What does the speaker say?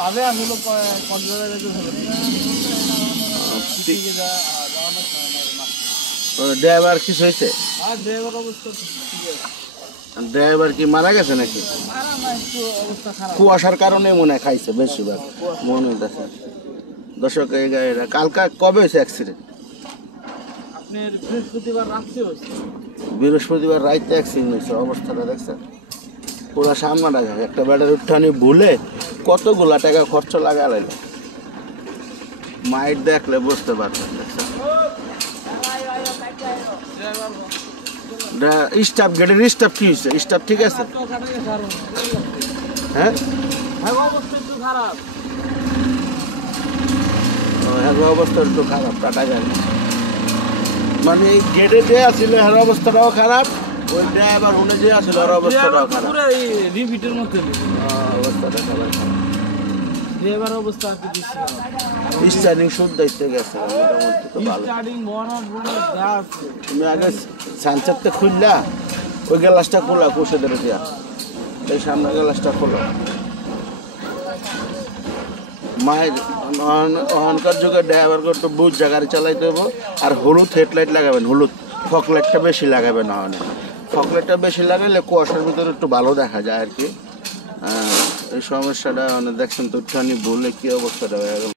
পাবে আসলে কন্ট্রোলার যেতে হবে ড্রাইভার কিছু হয়েছে? আর ড্রাইভার অবস্থা ঠিক আছে। ড্রাইভার কি মারা গেছে নাকি? মারা না, একটু অবস্থা খারাপ। কুয়াশার কারণে মনে হয় খাইছে বেশিরভাগ মনে হইতেছে। দর্শক এই গাড়িটা কালকা কবে হয়েছে অ্যাক্সিডেন্ট? আপনার বৃহস্পতিবার রাত্রে হয়েছে। বৃহস্পতিবার রাইতে অ্যাক্সিডেন্ট হয়েছে। অবস্থাটা দেখছেন পুরো সামনাটা যায়। একটা ব্যাটারি উঠানি ভুলে কতগুলা টাকা খরচ লাগাইল মাইট দেখলে বুঝতে পারবেন। দেখছেন স্টাফ গেটের স্টাফ কি হয়েছে? স্টাফ ঠিক আছে? হ্যাঁ অবস্থা একটু খারাপ। অবস্থা একটু খারাপ কাটা গাড়ি মানে এই গেটে যে আছিল এর অবস্থাটাও খারাপ, ওই ড্রাইভার উনি যে আছিল ওর অবস্থাটাও খারাপ। পুরো এই রিপিটের মতো অবস্থাটা খারাপ। ড্রাইভার অবস্থা আর কি বেশি খারাপ। স্টার্টিং শুদ্ধ দিতে গেছে মোটামুটি তো ভালো। স্টার্টিং বনার পুরো যা আছে। তুমি আগে সানসেটটা খুললা ওই গ্লাসটা খোলা কষে ধরে দিয়া এই সামনে গ্লাসটা খোলো। মায়ের অহংকার যুগে ড্রাইভার করতে বুঝ গাড়ি চালাইতে হবো। আর হলুদ হেডলাইট লাগাবেন, হলুদ ফকলাইটটা বেশি লাগাবেন। না ফকলাইটটা বেশি লাগাইলে কুয়াশার ভিতরে একটু ভালো দেখা যায় আর কি। এই সমস্যাটা মানে দেখছেন তো একটুখানি বলে কি অবস্থাটা হয়ে গেল।